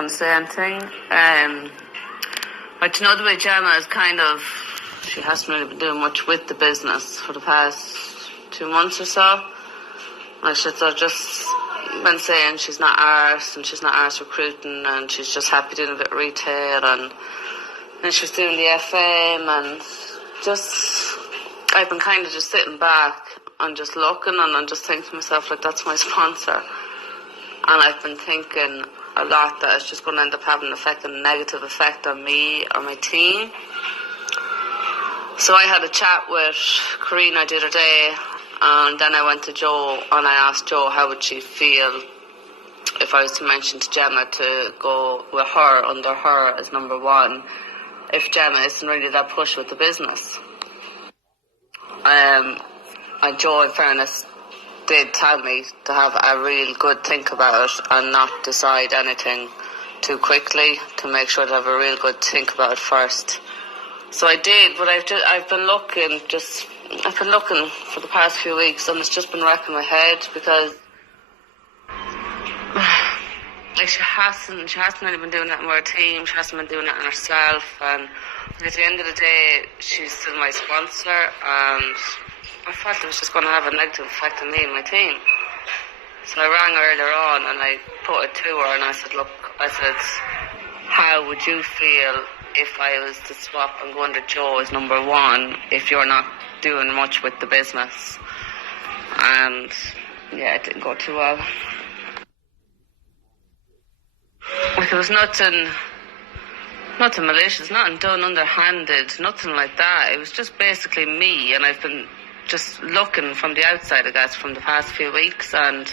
going to say anything. But you know the way Gemma is she hasn't really been doing much with the business for the past 2 months or so. Like she's just been saying she's not arsed and she's not arsed recruiting and she's just happy doing a bit of retail and she's doing the FM and just, I've been kind of just sitting back and just looking and I'm just thinking to myself, like, that's my sponsor. And I've been thinking a lot that it's just going to end up having a negative effect on me or my team. So I had a chat with Karina the other day, and then I went to Jo and I asked Jo how would she feel if I was to mention to Gemma to go with her, under her as number one, if Gemma isn't really that push with the business. And Jo, in fairness, did tell me to have a real good think about it and not decide anything too quickly, to make sure to have a real good think about it first. So I did, but I've been looking for the past few weeks, and it's just been wrecking my head because like she hasn't really been doing that in her team, she hasn't been doing it in herself, and at the end of the day she's still my sponsor, and I felt it was just going to have a negative effect on me and my team. So I rang her earlier on and I put it to her and I said, look, how would you feel if I was to swap and go under Jo as number one if you're not doing much with the business? And yeah, it didn't go too well. Like, it was nothing malicious, nothing done underhanded, nothing like that. It was just basically me, and I've been just looking from the outside, I guess, from the past few weeks, and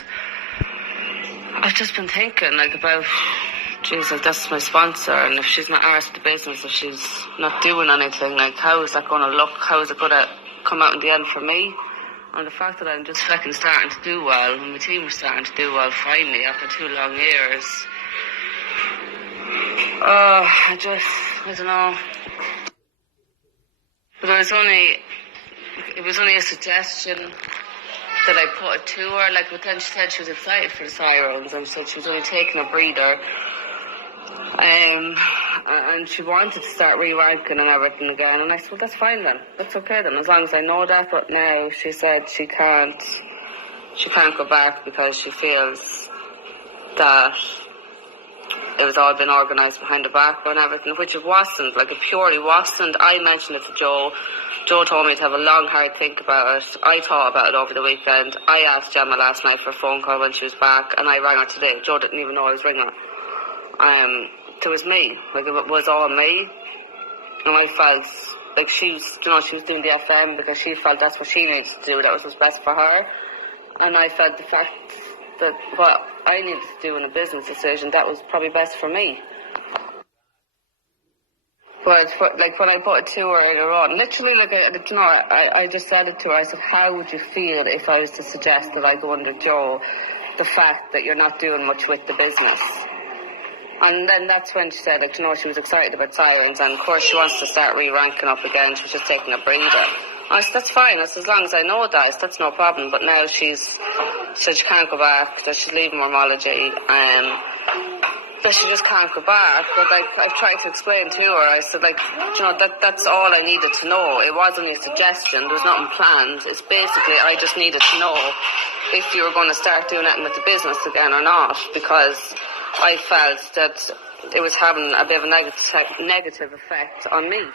I've just been thinking like about, geez, like, that's my sponsor, and if she's not arsed the business, if she's not doing anything, like, how is that going to look? How is it going to come out in the end for me? And the fact that I'm just starting to do well, and my team was starting to do well finally after 2 long years. I don't know. But it was only a suggestion that I put it to her. Like, but then she said she was excited for the sirens and said she was only taking a breather. And she wanted to start re-ranking and everything again. And I said, well, that's fine then. That's okay then, as long as I know that. But now she said she can't go back because she feels that it was all been organised behind the back and everything, which it wasn't. Like, it purely wasn't. I mentioned it to Jo. Jo told me to have a long, hard think about it. I thought about it over the weekend. I asked Gemma last night for a phone call when she was back, and I rang her today. Jo didn't even know I was ringing her. It was me. Like, it was all me. And I felt like she was doing the FM because she felt that's what she needed to do. That was what's best for her. And I felt the fact that what I needed to do in a business decision, that was probably best for me. But when I put it to her earlier on, literally, I just said it to her. I said, how would you feel if I was to suggest that I go under Jo, the fact that you're not doing much with the business? And then that's when she said, she was excited about sirens, and of course she wants to start re-ranking up again. She was just taking a breather. I said, that's fine. I said, as long as I know that, that's no problem. But now she said she can't go back, that she's leaving morphology, that she just can't go back. But I've tried to explain to her, I said, that's all I needed to know. It wasn't a suggestion, there was nothing planned. It's basically, I just needed to know if you were going to start doing anything with the business again or not, because I felt that it was having a bit of a negative effect on me.